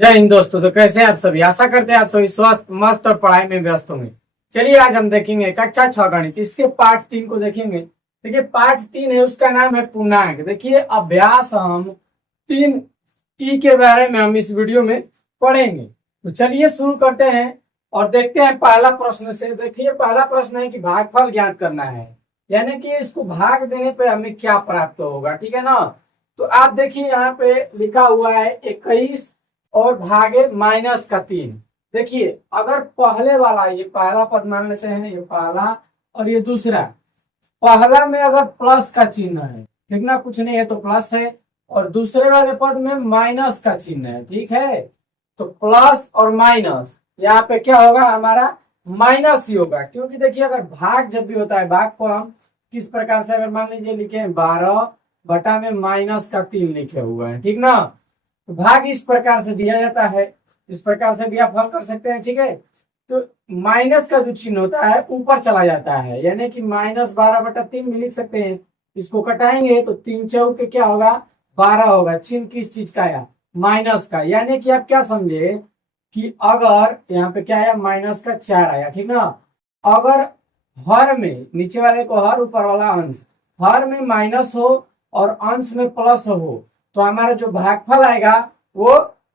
जय हिंद दोस्तों। तो कैसे हैं आप सभी? आशा करते हैं आप सभी स्वस्थ मस्त और पढ़ाई में व्यस्त होंगे। चलिए आज हम देखेंगे कक्षा 6 गणित, इसके पाठ 3 को देखेंगे। देखिए पाठ 3 है, उसका नाम है पूर्णांक। देखिए अभ्यास हम 3 ई के बारे में हम इस वीडियो में पढ़ेंगे। तो चलिए शुरू करते हैं और देखते हैं पहला प्रश्न से। देखिए पहला प्रश्न है कि भागफल ज्ञात करना है, यानी कि इसको भाग देने पे हमें क्या प्राप्त होगा। ठीक है ना। तो आप देखिए यहाँ पे लिखा हुआ है 21 और भागे -3। देखिए अगर पहले वाला, ये पहला पद मान लेते हैं, ये पहला और ये दूसरा, पहला में अगर प्लस का चिन्ह है, ठीक ना, कुछ नहीं है तो प्लस है, और दूसरे वाले पद में माइनस का चिन्ह है। ठीक है, तो प्लस और माइनस यहाँ पे क्या होगा, हमारा माइनस ही होगा। क्योंकि देखिए अगर भाग जब भी होता है, भाग को हम किस प्रकार से, अगर मान लीजिए लिखे 12 बटा में -3 लिखे हुए हैं, ठीक ना, तो भाग इस प्रकार से दिया जाता है। इस प्रकार से भी आप हल कर सकते हैं। ठीक है, तो माइनस का जो चिन्ह होता है ऊपर चला जाता है, यानी कि -12/3 भी लिख सकते हैं। इसको कटाएंगे तो 3 चौके क्या होगा, 12 होगा। चिन्ह किस चीज का आया, माइनस का। यानी कि आप क्या समझे कि अगर यहाँ पे क्या आया, -4 आया, ठीक ना। अगर हर में, नीचे वाले को हर, ऊपर वाला अंश, हर में माइनस हो और अंश में प्लस हो, तो हमारा जो भागफल आएगा वो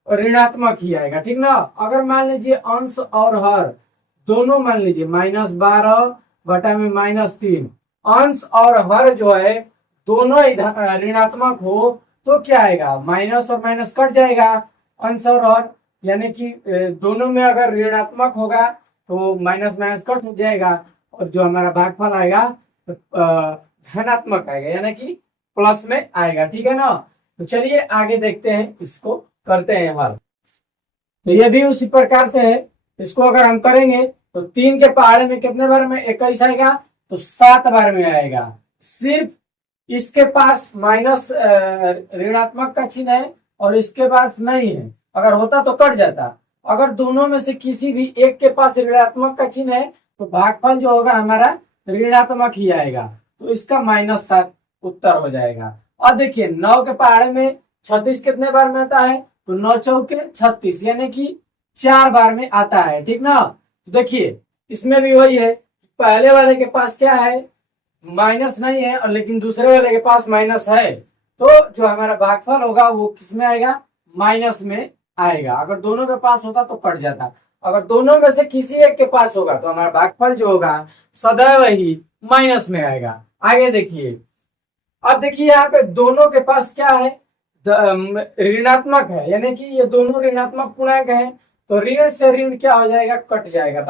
ऋणात्मक ही आएगा। ठीक ना। अगर मान लीजिए अंश और हर दोनों, मान लीजिए -12 बटा में -3, अंश और हर जो है दोनों ऋणात्मक हो, तो क्या आएगा, माइनस और माइनस कट जाएगा, अंश और हर, यानी कि दोनों में अगर ऋणात्मक होगा तो माइनस माइनस कट हो जाएगा, और जो हमारा भागफल आएगा धनात्मक आएगा, यानी कि प्लस में आएगा। ठीक है ना। तो चलिए आगे देखते हैं, इसको करते हैं हल। तो ये भी उसी प्रकार से है। इसको अगर हम करेंगे तो 3 के पहाड़े में कितने बार में 21 आएगा, तो 7 बार में आएगा। सिर्फ इसके पास माइनस ऋणात्मक का चिन्ह है और इसके पास नहीं है। अगर होता तो कट जाता। अगर दोनों में से किसी भी एक के पास ऋणात्मक का चिन्ह है तो भागफल जो होगा हमारा ऋणात्मक ही आएगा। तो इसका -7 उत्तर हो जाएगा। अब देखिए 9 के पहाड़े में 36 कितने बार में आता है, तो 9 चौके 36, यानी कि 4 बार में आता है। ठीक ना। देखिए इसमें भी वही है, पहले वाले के पास क्या है, माइनस नहीं है, और लेकिन दूसरे वाले के पास माइनस है, तो जो हमारा भागफल होगा वो किस में आएगा, माइनस में आएगा। अगर दोनों के पास होता तो कट जाता। अगर दोनों में से किसी एक के पास होगा तो हमारा भागफल जो होगा सदैव ही माइनस में आएगा। आगे देखिए, अब देखिए यहाँ पे दोनों के पास क्या है, ऋणात्मक है, यानी कि ये दोनों ऋणात्मक पूर्णांक है, तो ऋण से ऋण क्या हो जाएगा, कट जाएगा।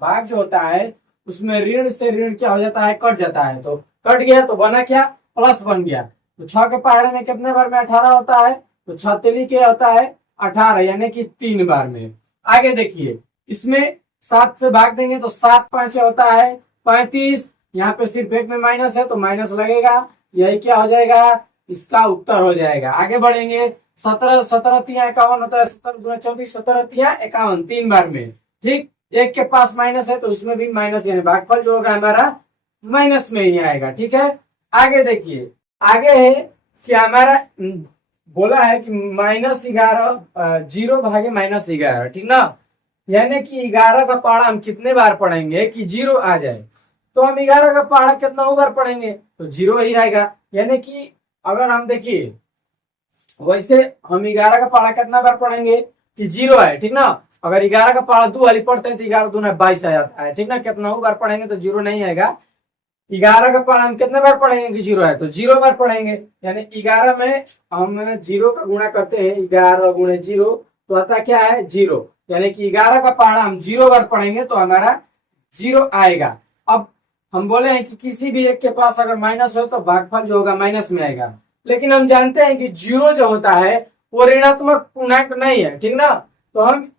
भाग जो होता है उसमें ऋण से ऋण क्या हो जाता है, कट जाता है। तो कट गया तो बना क्या, प्लस बन गया। तो 6 के पहाड़े में कितने बार में 18 होता है, तो 6 क्या होता है 18, यानी कि 3 बार में। आगे देखिए, इसमें 7 से भाग देंगे तो 7 5 होता है 35। यहाँ पे सिर्फ एक में माइनस है तो माइनस लगेगा, यही क्या हो जाएगा, इसका उत्तर हो जाएगा। आगे बढ़ेंगे, 17 17 तिया 51 होता है, 17 दूना 34, 17 तिया 51, 3 बार में। ठीक, एक के पास माइनस है तो उसमें भी माइनस, यानी भागफल जो होगा हमारा माइनस में ही आएगा। ठीक है। आगे देखिए, आगे है कि हमारा बोला है कि -11 0 भागे -11, ठीक ना, यानी कि 11 का पहाड़ा हम कितने बार पढ़ेंगे कि 0 आ जाए। तो हम 11 का पहाड़ा कितना बार पढ़ेंगे, तो 0 ही आएगा। यानी कि अगर हम देखिए वैसे हम 11 का पहाड़ा कितना बार पढ़ेंगे कि 0 आए, ठीक ना। अगर 11 का पहाड़ा 2 वाली पढ़ते हैं तो 11 दूना 22 आ जाता है, ठीक ना। कितना बार पढ़ेंगे तो 0 नहीं आएगा। 11 का पहाड़ा हम कितने बार पढ़ेंगे कि 0 है, तो 0 बार पढ़ेंगे। यानी 11 में हम 0 का गुणा करते हैं, 11 गुणे 0 तो आता क्या है 0, यानी कि 11 का पहाड़ा हम 0 बार पढ़ेंगे तो हमारा 0 आएगा। अब हम बोले हैं कि किसी भी एक के पास अगर माइनस हो तो भागफल जो होगा माइनस में आएगा, लेकिन हम जानते हैं कि 0 जो होता है वो ऋणात्मक पूर्णांक नहीं है, ठीक ना। तो हम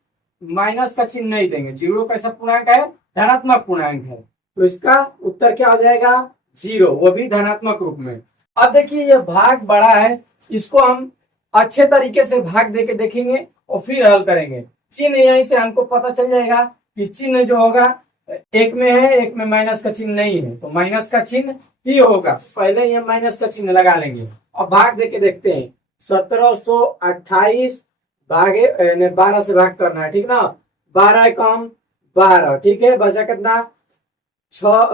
माइनस का चिन्ह नहीं देंगे। 0 कैसा पूर्णांक है, धनात्मक पूर्णांक है, तो इसका उत्तर क्या हो जाएगा 0, वो भी धनात्मक रूप में। अब देखिए ये भाग बड़ा है, इसको हम अच्छे तरीके से भाग दे के देखेंगे और फिर हल करेंगे। चिन्ह यहीं से हमको पता चल जाएगा कि चिन्ह जो होगा एक में है, एक में माइनस का चिन्ह नहीं है, तो माइनस का चिन्ह ही होगा। पहले ही हम माइनस का चिन्ह लगा लेंगे और भाग दे के देखते हैं। 1728 भागे 12 से भाग करना है, ठीक ना। 12 कम 12, ठीक है। बचा कितना, 6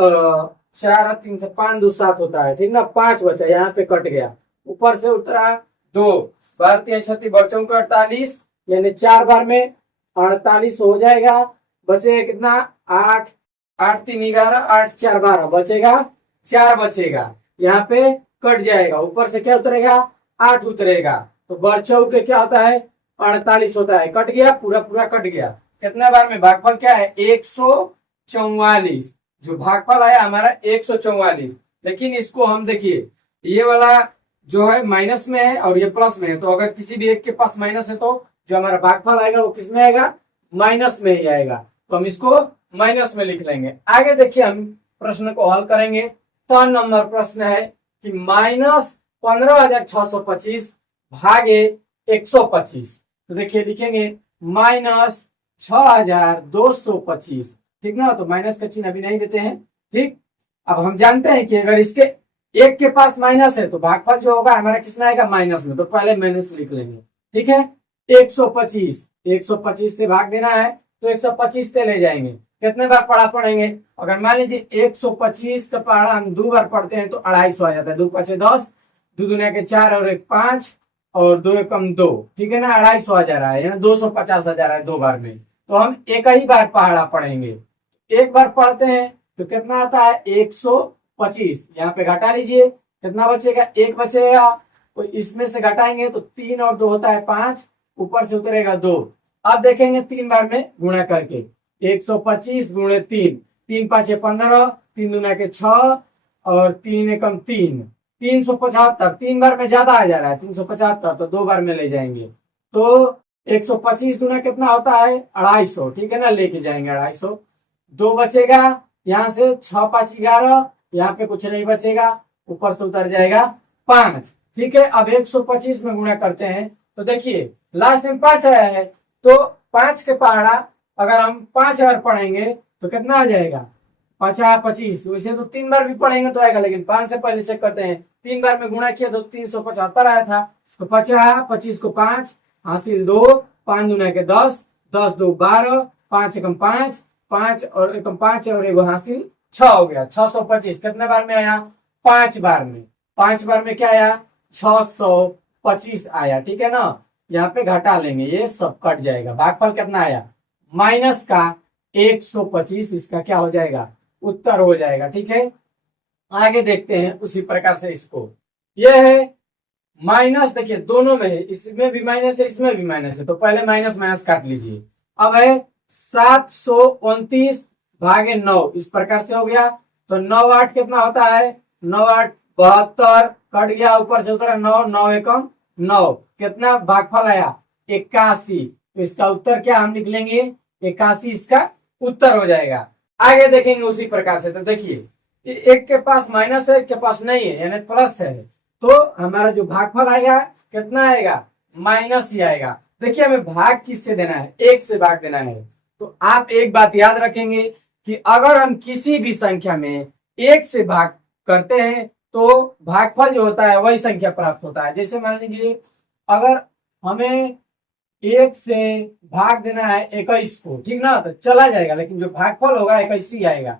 4 3 से 5 2 7 होता है, ठीक ना। 5 बचा, यहाँ पे कट गया, ऊपर से उतरा 2, 12 3 36 बच्चों को 48, यानी 4 बार में 48 हो जाएगा। बचेगा कितना, 8 8 3 11, 8 4 12, बचेगा 4 बचेगा, यहाँ पे कट जाएगा, ऊपर से क्या उतरेगा, 8 उतरेगा। तो बच्चों के क्या होता है, 48 होता है, कट गया, पूरा पूरा कट गया। कितने बार में, भागफल क्या है, 144। जो भागफल आया हमारा 144। लेकिन इसको हम देखिए, ये वाला जो है माइनस में है और ये प्लस में है, तो अगर किसी भी एक के पास माइनस है तो जो हमारा भागफल आएगा वो किस में आएगा, माइनस में ही आएगा। तो हम इसको माइनस में लिख लेंगे। आगे देखिए हम प्रश्न को हल करेंगे। 3 नंबर प्रश्न है कि -15,625 भागे 125। तो देखिए लिखेंगे -6,225, ठीक ना। तो माइनस का चिन्ह अभी नहीं देते हैं, ठीक। अब हम जानते हैं कि अगर इसके एक के पास माइनस है तो भागफल जो होगा हमारा किसमें आएगा, माइनस में। तो पहले माइनस लिख लेंगे, ठीक है। 125 से भाग देना है तो 125 से ले जाएंगे। कितने बार पढ़ा पढ़ेंगे, अगर मान लीजिए 125 का पढ़ा हम 2 बार पढ़ते हैं तो 250 आ जाता है। 2 5 10, 2 दूना के 4 और 1 5 और 2 एकम 2, ठीक है ना। 250 आ जा रहा है, यानी 250 आ जा रहा है 2 बार में। तो हम एक ही बार पढ़ा पढ़ेंगे, एक बार पढ़ते हैं तो कितना आता है, 125। यहाँ पे घटा लीजिए, कितना बचेगा, 1 बचेगा। तो इसमें से घटाएंगे तो 3 और 2 होता है 5, ऊपर से उतरेगा 2। अब देखेंगे 3 बार में गुणा करके, 125 गुणे 3, 3 5 15, 3 दूना के 6 और 3 एकम 3, 375। 3 बार में ज्यादा आ जा रहा है 375, तो 2 बार में ले जाएंगे। तो 125 दूना कितना होता है, 250, ठीक है ना, लेके जाएंगे 250। 2 बचेगा, यहाँ से 6 5 11, यहाँ पे कुछ नहीं बचेगा, ऊपर से उतर जाएगा 5, ठीक है। अब 125 में गुणा करते हैं तो देखिए लास्ट में 5 आया है, तो 5 के पहाड़ा अगर हम 5 बार पढ़ेंगे तो कितना आ जाएगा, 5 25। वैसे तो 3 बार भी पढ़ेंगे तो आएगा, लेकिन 5 से पहले चेक करते हैं। 3 बार में गुणा किया तो 375 आया था। तो 50 25 को 5 हासिल 2, 5 दूना के 10, 10 2 12, 5 एकम 5, 5 और एकम 5 और एगो हासिल 6 हो गया। 625 कितने बार में आया, 5 बार में। 5 बार में क्या आया, 625 आया, ठीक है ना। यहाँ पे घटा लेंगे, ये सब कट जाएगा। भागफल कितना आया, माइनस का 125, इसका क्या हो जाएगा, उत्तर हो जाएगा, ठीक है। आगे देखते हैं उसी प्रकार से इसको। यह है माइनस, देखिए दोनों में है, इसमें भी माइनस है इसमें भी माइनस है, तो पहले माइनस माइनस काट लीजिए। अब है 729 भागे 9, इस प्रकार से हो गया। तो 9 8 कितना होता है, 9 8 72, कट गया, ऊपर से उतरा 9, 9 एकम 9, कितना भागफल आया, 81। तो इसका उत्तर क्या हम लिख लेंगे, 81 इसका उत्तर हो जाएगा। आगे देखेंगे उसी प्रकार से। तो देखिए एक के पास माइनस है, एक के पास नहीं है, यानी प्लस है, तो हमारा जो भागफल आएगा कितना आएगा, माइनस ही आएगा। देखिए हमें भाग किससे देना है, 1 से भाग देना है। तो आप एक बात याद रखेंगे कि अगर हम किसी भी संख्या में 1 से भाग करते हैं तो भागफल जो होता है वही संख्या प्राप्त होता है। जैसे मान लीजिए अगर हमें 1 से भाग देना है 21 को, ठीक ना, तो चला जाएगा, लेकिन जो भागफल होगा 21 ही आएगा।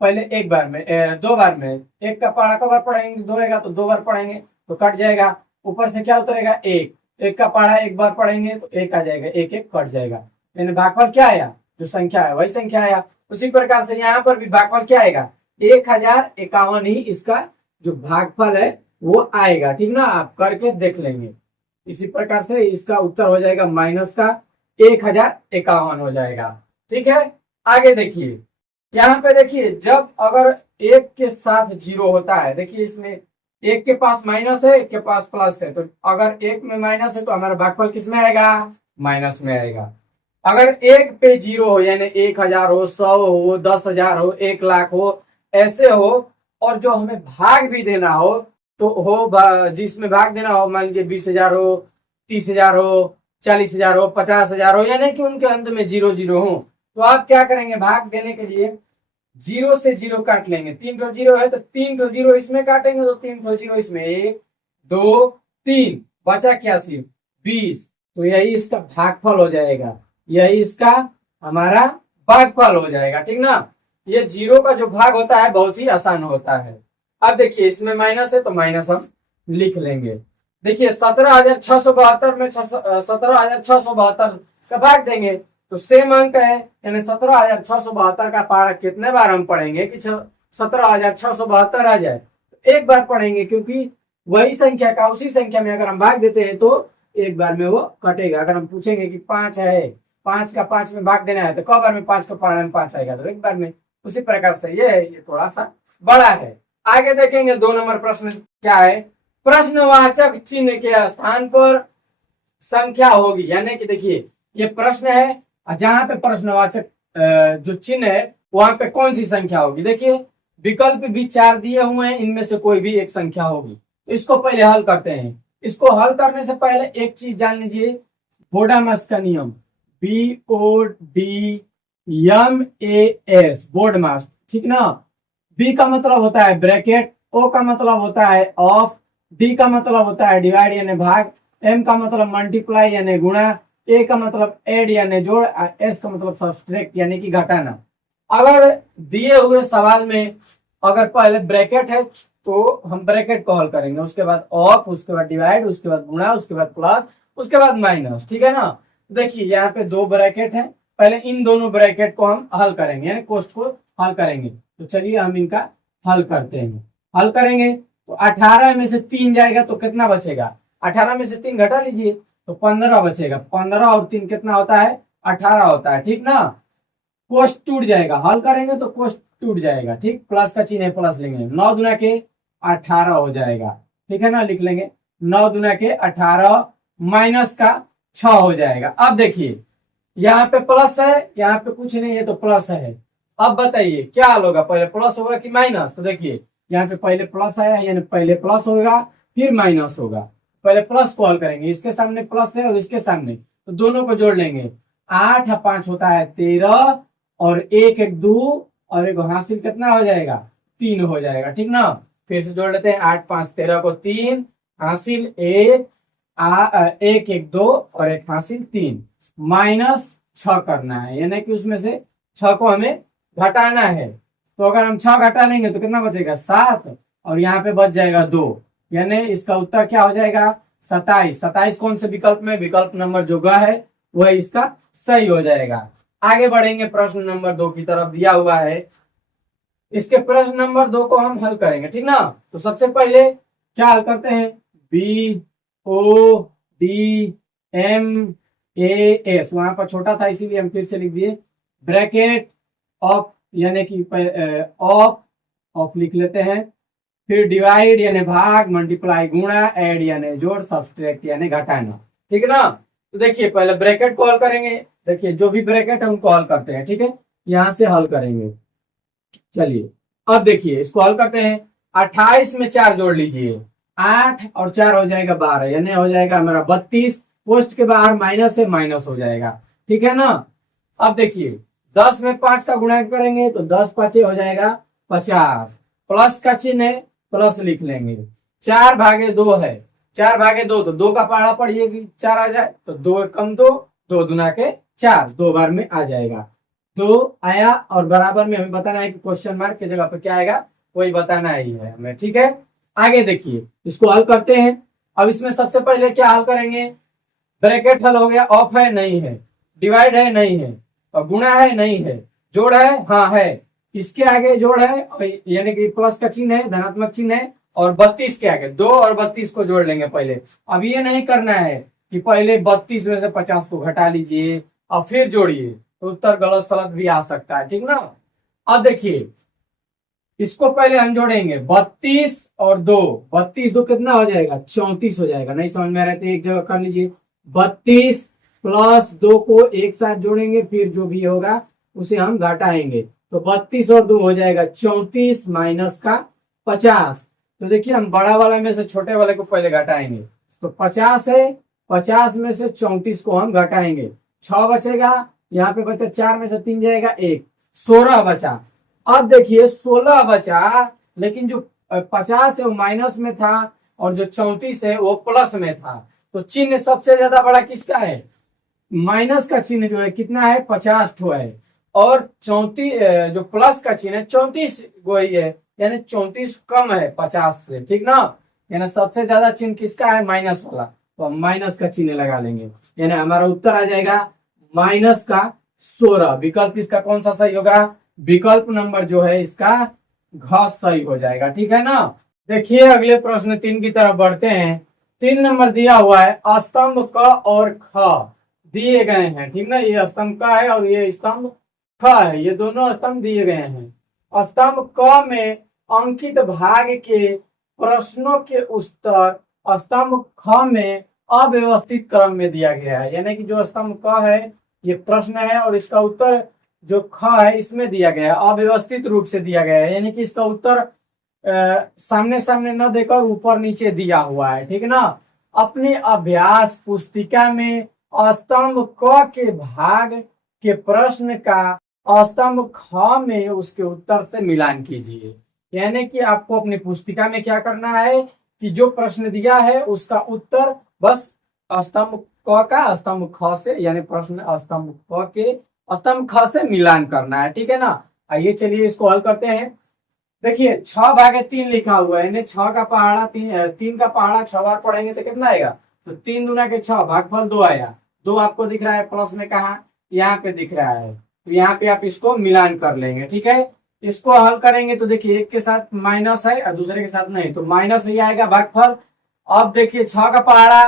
पहले एक बार में 2 बार में, 1 का पहाड़ा कब बार पढ़ेंगे, 2 आएगा तो 2 बार पढ़ेंगे तो कट जाएगा, ऊपर से क्या उतरेगा 1, 1 का पहाड़ा 1 बार पढ़ेंगे तो 1 आ जाएगा, 1 1 कट जाएगा, यानी भागफल क्या आया, जो संख्या है वही संख्या आया। उसी प्रकार से यहाँ पर भी भागफल क्या आएगा, 1051 ही इसका जो भागफल है वो आएगा, ठीक ना। आप करके देख लेंगे। इसी प्रकार से इसका उत्तर हो जाएगा माइनस का 1051 हो जाएगा, ठीक है। आगे देखिए यहाँ पे, देखिए जब अगर 1 के साथ 0 होता है, देखिए इसमें 1 के पास माइनस है, 1 के पास प्लस है, तो अगर 1 में माइनस है तो हमारा भागफल किस में आएगा, माइनस में आएगा। अगर 1 पे 0 हो, यानी 1000 हो, 100 हो, 10,000 हो, 1 लाख हो, ऐसे हो, और जो हमें भाग भी देना हो तो हो, जिसमें भाग देना हो, मान लीजिए 20,000 हो, 30,000 हो, 40,000 हो, 50,000 हो, यानी कि उनके अंत में 0 0 हो, तो आप क्या करेंगे, भाग देने के लिए 0 से 0 काट लेंगे। 3 ठो 0 है तो 3 ठो 0 इसमें काटेंगे, तो 3 ठो 0 इसमें, 1 2 3, बचा क्या, सिर्फ 20। तो यही इसका भागफल हो जाएगा, यही इसका हमारा भागफल हो जाएगा, ठीक ना। ये 0 का जो भाग होता है बहुत ही आसान होता है। अब देखिए इसमें माइनस है तो माइनस हम लिख लेंगे। देखिए 17,672 में 17,672 का भाग देंगे तो सेम अंक है, यानी 17,672 का पहाड़ा कितने बार हम पढ़ेंगे कि 17,672 आ जाए, एक बार पढ़ेंगे, क्योंकि वही संख्या का उसी संख्या में अगर हम भाग देते हैं तो एक बार में वो कटेगा। अगर हम पूछेंगे कि 5 है, 5 का 5 में भाग देना है तो क बार में 5 का पहाड़ा में 5 आएगा, तो एक बार में। उसी प्रकार से ये है, ये थोड़ा सा बड़ा है। आगे देखेंगे 2 नंबर प्रश्न क्या है। प्रश्नवाचक चिन्ह के स्थान पर संख्या होगी, यानी कि देखिए ये प्रश्न है, जहां पे प्रश्नवाचक जो चिन्ह है वहां पे कौन सी संख्या होगी। देखिए विकल्प भी 4 दिए हुए हैं, इनमें से कोई भी एक संख्या होगी। इसको पहले हल करते हैं। इसको हल करने से पहले एक चीज जान लीजिए, बोडामस का नियम, BODMAS, बोडमास, ठीक ना। बी का मतलब होता है ब्रैकेट, ओ का मतलब होता है ऑफ, डी का मतलब होता है डिवाइड यानी भाग, एम का मतलब मल्टीप्लाई यानी गुणा, ए का मतलब ऐड यानी जोड़, एस का मतलब सब्सट्रैक्ट यानी कि घटाना। अगर दिए हुए सवाल में अगर पहले ब्रैकेट है तो हम ब्रैकेट को हल करेंगे, उसके बाद ऑफ, उसके बाद डिवाइड, उसके बाद गुणा, उसके बाद प्लस, उसके बाद माइनस, ठीक है ना। देखिए यहाँ पे 2 ब्रैकेट है, पहले इन दोनों ब्रैकेट को हम हल करेंगे, यानी कोष्ठ को हल करेंगे। तो चलिए हम इनका हल करते हैं। हल करेंगे तो 18 में से 3 जाएगा तो कितना बचेगा, 18 में से 3 घटा लीजिए तो 15 बचेगा। 15 और 3 कितना होता है, 18 होता है, ठीक ना। कोष्ठ टूट जाएगा, हल करेंगे तो कोष्ठ टूट जाएगा, ठीक। प्लस का चिन्ह है, प्लस लेंगे, 9 दूना के 18 हो जाएगा, ठीक है ना। लिख लेंगे 9 दूना के 18 माइनस का 6 हो जाएगा। अब देखिए यहाँ पे प्लस है, यहाँ पे कुछ नहीं है तो प्लस है। अब बताइए क्या हल होगा, पहले प्लस होगा कि माइनस। तो देखिए यहाँ पे पहले प्लस आया, यानी पहले प्लस होगा फिर माइनस होगा। पहले प्लस को हल करेंगे, इसके सामने प्लस है और इसके सामने, तो दोनों को जोड़ लेंगे। 8 और 5 होता है 13, और 1 1 2 और एक हासिल कितना हो जाएगा, 3 हो जाएगा, ठीक ना। फिर से जोड़ लेते हैं, 8 5 13 को 3, हासिल 1 1 1 2 और एक हासिल 3, माइनस 6 करना है, यानी कि उसमें से 6 को हमें घटाना है। तो अगर हम 6 घटा लेंगे तो कितना बचेगा, 7, और यहाँ पे बच जाएगा 2, यानी इसका उत्तर क्या हो जाएगा, 27। 27 कौन से विकल्प में, विकल्प नंबर जो ग है वह इसका सही हो जाएगा। आगे बढ़ेंगे प्रश्न नंबर 2 की तरफ, दिया हुआ है। इसके प्रश्न नंबर 2 को हम हल करेंगे, ठीक ना। तो सबसे पहले क्या हल करते हैं, BODMAS, वहां पर छोटा था इसीलिए हम फिर से लिख दिए, ब्रैकेट ऑफ यानी कि ऑफ लिख लेते हैं, फिर डिवाइड यानी भाग, मल्टीप्लाई गुणा, ऐड यानी जोड़, सब्सट्रैक्ट यानी घटाना, ठीक है ना। तो देखिए पहले ब्रैकेट को हल करेंगे। देखिए जो भी ब्रैकेट है उनको हल करते हैं, ठीक है, यहां से हल करेंगे। चलिए अब देखिए इसको हल करते हैं। 28 में 4 जोड़ लीजिए, 8 और 4 हो जाएगा 12, यानी हो जाएगा हमारा 32। पोस्ट के बाहर माइनस है, माइनस हो जाएगा, ठीक है ना। अब देखिए 10 में 5 का गुणा करेंगे तो 10 5 हो जाएगा 50, प्लस का चिन्ह है, प्लस लिख लेंगे। 4 भागे 2 है, 4 भागे 2 तो 2 का पहाड़ा पड़िएगी, 4 आ जाए तो 2 कम 2, 2 दूना के 4, 2 बार में आ जाएगा। 2 आया और बराबर में हमें बताना है कि क्वेश्चन मार्क की जगह पे क्या आएगा, वही बताना ही है हमें, ठीक है। आगे देखिए इसको हल करते हैं। अब इसमें सबसे पहले क्या हल करेंगे, ब्रैकेट हल हो गया, ऑफ है नहीं है, डिवाइड है नहीं है, और गुणा है नहीं है, जोड़ है हाँ है, इसके आगे जोड़ है यानी कि प्लस का चिन्ह है, धनात्मक चिन्ह है, और 32 के आगे 2 और 32 को जोड़ लेंगे पहले। अब ये नहीं करना है कि पहले 32 में से 50 को घटा लीजिए और फिर जोड़िए, तो उत्तर गलत सलत भी आ सकता है, ठीक ना। अब देखिए इसको पहले हम जोड़ेंगे, 32 और 2, 32 2 कितना हो जाएगा, 34 हो जाएगा। नहीं समझ में आ रहा है तो एक जगह कर लीजिए, 32 प्लस 2 को एक साथ जोड़ेंगे, फिर जो भी होगा उसे हम घटाएंगे, तो 32 और 2 हो जाएगा 34 माइनस का 50। तो देखिए हम बड़ा वाला में से छोटे वाले को पहले घटाएंगे, तो 50 है, 50 में से 34 को हम घटाएंगे, 6 बचेगा, यहाँ पे बचा 4 में से 3 जाएगा 1, 16 बचा। अब देखिए 16 बचा, लेकिन जो 50 है वो माइनस में था और जो 34 है वो प्लस में था, तो चिन्ह सबसे ज्यादा बड़ा किसका है? माइनस का चिन्ह जो है कितना है? 50 ठो है। और 34 जो प्लस का चिन्ह है 34 गो ही है, यानी 34 कम है 50 से, ठीक ना। यानी सबसे ज्यादा चिन्ह किसका है? माइनस वाला। तो हम माइनस का चिन्ह लगा लेंगे, यानी हमारा उत्तर आ जाएगा माइनस का 16। विकल्प इसका कौन सा सही होगा? विकल्प नंबर जो है इसका घ सही हो जाएगा, ठीक है ना। देखिए अगले प्रश्न 3 की तरफ बढ़ते हैं। 3 नंबर दिया हुआ है स्तंभ क और ख दिए गए हैं, ठीक ना। ये स्तंभ क है और ये स्तंभ ख है, ये दोनों स्तंभ दिए गए हैं। स्तंभ क में अंकित भाग के प्रश्नों के उत्तर स्तंभ ख में अव्यवस्थित क्रम में दिया गया है, यानी कि जो स्तंभ क है ये प्रश्न है और इसका उत्तर जो ख है इसमें दिया गया है, अव्यवस्थित रूप से दिया गया है, यानी कि इसका उत्तर सामने सामने न देकर ऊपर नीचे दिया हुआ है, ठीक ना। अपने अभ्यास पुस्तिका में स्तंभ क के भाग के प्रश्न का स्तंभ ख में उसके उत्तर से मिलान कीजिए। यानी कि आपको अपनी पुस्तिका में क्या करना है कि जो प्रश्न दिया है उसका उत्तर बस स्तंभ क का स्तंभ ख से, यानी प्रश्न स्तंभ क के स्तंभ ख से मिलान करना है, ठीक है ना। आइए चलिए इसको हल करते हैं। देखिए 6/3 लिखा हुआ है, यानी 6 का पहाड़ा 3 का पहाड़ा 6 बार पढ़ेंगे तो कितना आएगा? तो 3 दूना के 6, भागफल 2 आया। 2 आपको दिख रहा है प्लस में, कहा यहाँ पे दिख रहा है, तो यहाँ पे आप इसको मिलान कर लेंगे, ठीक है। इसको हल करेंगे तो देखिए एक के साथ माइनस है और दूसरे के साथ नहीं, तो माइनस ही आएगा भागफल। अब देखिए 6 का पहाड़ा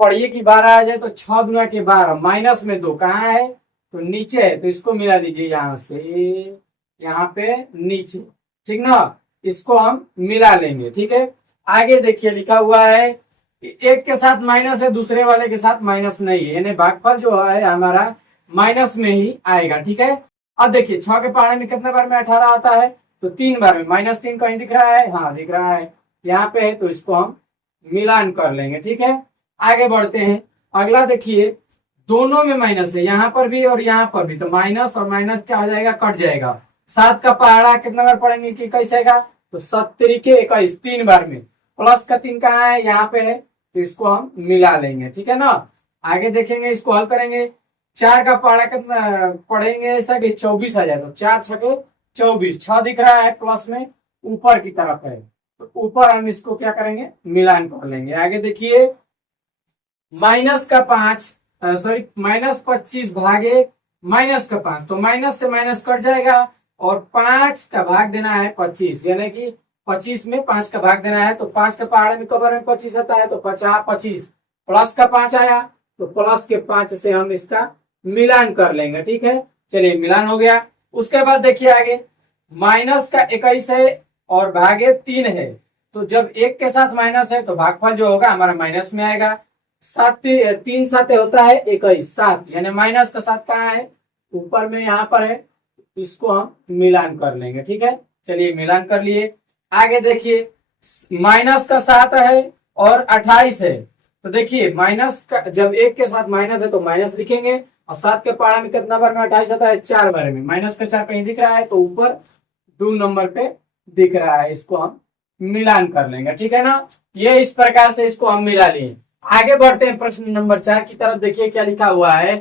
पढ़िए कि 12 आ जाए, तो 6 दूना के 12, माइनस में 2 कहाँ है? तो नीचे है, तो इसको मिला दीजिए यहाँ से यहाँ पे नीचे, ठीक ना। इसको हम मिला लेंगे, ठीक है। आगे देखिए लिखा हुआ है एक के साथ माइनस है, दूसरे वाले के साथ माइनस नहीं है, यानी भागफल जो है हमारा माइनस में ही आएगा, ठीक है। अब देखिए 6 के पहाड़े में कितने बार में 18 आता है? तो 3 बार में। -3 कहीं दिख रहा है? हाँ दिख रहा है, यहाँ पे है, तो इसको हम मिलान कर लेंगे, ठीक है। आगे बढ़ते हैं। अगला देखिए दोनों में माइनस है, यहाँ पर भी और यहाँ पर भी, तो माइनस और माइनस क्या हो जाएगा? कट जाएगा। 7 का पहाड़ा कितना बार पढ़ेंगे कि 21 आएगा? तो 7 के 21, 3 बार में। प्लस का 3 कहाँ है? यहाँ पे है, तो इसको हम मिला लेंगे, ठीक है ना। आगे देखेंगे, इसको हल करेंगे। 4 का पहाड़ा कितना पढ़ेंगे ऐसा कि 24 आ जाए, तो 4 छके 24, 6 दिख रहा है प्लस में, ऊपर की तरफ है, तो ऊपर हम इसको क्या करेंगे? मिलान कर लेंगे। आगे देखिए -5 सॉरी -25 भागे -5, तो माइनस से माइनस कट जाएगा और 5 का भाग देना है 25, यानी कि 25 में 5 का भाग देना है। तो 5 का पहाड़े में कबर में 25 आता है, तो 25 प्लस का 5 आया, तो प्लस के 5 से हम इसका मिलान कर लेंगे, ठीक है। चलिए मिलान हो गया। उसके बाद देखिए आगे माइनस का 21 है और भागे 3 है, तो जब एक के साथ माइनस है तो भागफल जो होगा हमारा माइनस में आएगा। 3 7 होता है 21, 7, यानी माइनस का 7 कहाँ है? ऊपर में, यहाँ पर है, इसको हम मिलान कर लेंगे, ठीक है। चलिए मिलान कर लिए। आगे देखिए माइनस का 7 है और 28 है, तो देखिए माइनस का जब एक के साथ माइनस है तो माइनस लिखेंगे, और 7 के पहाड़ा में कितना बार में 28 आता है? 4 बार में। माइनस का 4 कहीं दिख रहा है? तो ऊपर 2 नंबर पे दिख रहा है, इसको हम मिलान कर लेंगे, ठीक है ना। ये इस प्रकार से इसको हम मिला लिए। आगे बढ़ते हैं प्रश्न नंबर 4 की तरफ। देखिए क्या लिखा हुआ है।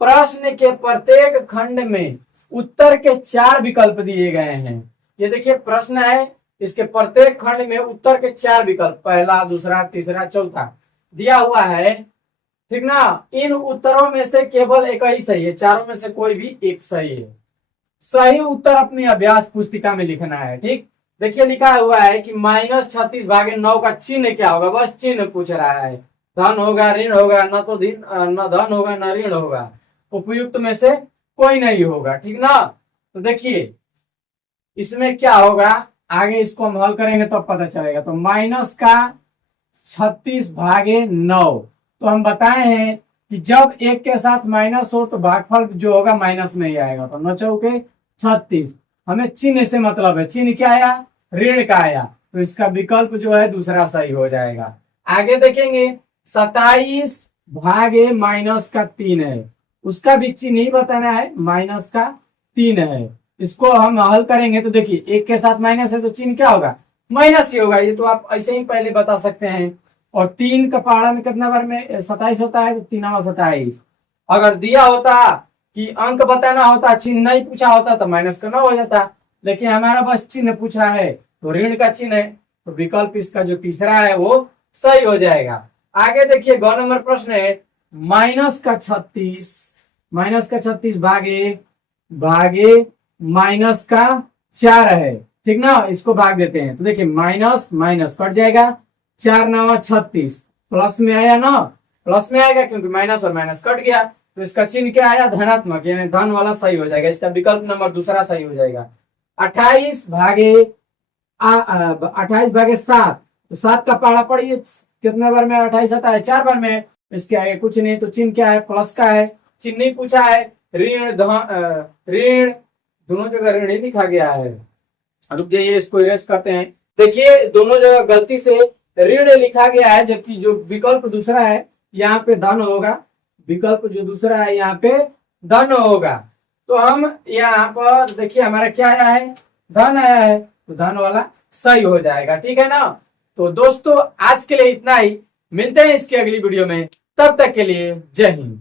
प्रश्न के प्रत्येक खंड में उत्तर के 4 विकल्प दिए गए हैं। ये देखिए प्रश्न है, इसके प्रत्येक खंड में उत्तर के 4 विकल्प, पहला, दूसरा, तीसरा, चौथा दिया हुआ है, ठीक ना। इन उत्तरों में से केवल एक ही सही है, चारों में से कोई भी एक सही है। सही उत्तर अपनी अभ्यास पुस्तिका में लिखना है, ठीक। देखिए लिखा हुआ है कि -36 भागे 9 का चिन्ह क्या होगा? बस चिन्ह पूछ रहा है। धन होगा, ऋण होगा, न तो न धन होगा न ऋण होगा, उपयुक्त में से कोई नहीं होगा, ठीक ना। तो देखिए इसमें क्या होगा, आगे इसको हम हल करेंगे तो पता चलेगा। तो माइनस का 36 भागे 9, तो हम बताए हैं कि जब एक के साथ माइनस हो तो भागफल जो होगा माइनस में ही आएगा। तो 9 चौके 36, हमें चिन्ह से मतलब है, चिन्ह क्या आया? ऋण का आया, तो इसका विकल्प जो है दूसरा सही हो जाएगा। आगे देखेंगे 27 भागे माइनस का 3 है, उसका भी चिन्ह ही बताना है, माइनस का 3 है। इसको हम हल करेंगे तो देखिए एक के साथ माइनस है तो चिन्ह क्या होगा? माइनस ही होगा, ये तो आप ऐसे ही पहले बता सकते हैं। और 3 का पहाड़ा में कितना बार में 27 होता है, तो 3 अगर दिया होता कि अंक बताना होता, चिन्ह नहीं पूछा होता तो माइनस करना हो जाता, लेकिन हमारा बस चिन्ह पूछा है तो ऋण का चिन्ह है, तो विकल्प इसका जो तीसरा है वो सही हो जाएगा। आगे देखिए ग नंबर प्रश्न है -36 भागे -4 है, ठीक ना। इसको भाग देते हैं तो देखिए माइनस माइनस कट जाएगा, 4 9 36, प्लस में आया ना, प्लस में आएगा क्योंकि माइनस और माइनस कट गया, तो इसका चिन्ह क्या आया, धनात्मक, यानी धन वाला सही हो जाएगा, इसका विकल्प नंबर दूसरा सही हो जाएगा। 28 भागे 7, तो 7 का पहाड़ा पढ़िए कितने बार में 28 आता है, 4 बार में। इसके आगे कुछ नहीं, तो चिन्ह क्या है, प्लस का है, चिन्ह नहीं पूछा है, ऋण ऋण दोनों जगह ऋण ही लिखा गया है। रुक जाइए, इसको इरेज करते हैं। देखिए दोनों जगह गलती से ऋण लिखा गया है, जबकि जो विकल्प दूसरा है यहाँ पे धन होगा, विकल्प जो दूसरा है यहाँ पे धन होगा। तो हम यहाँ पर देखिए हमारा क्या आया है, धन आया है, तो धन वाला सही हो जाएगा, ठीक है ना। तो दोस्तों आज के लिए इतना ही, मिलते हैं इसकी अगली वीडियो में, तब तक के लिए जय हिंद।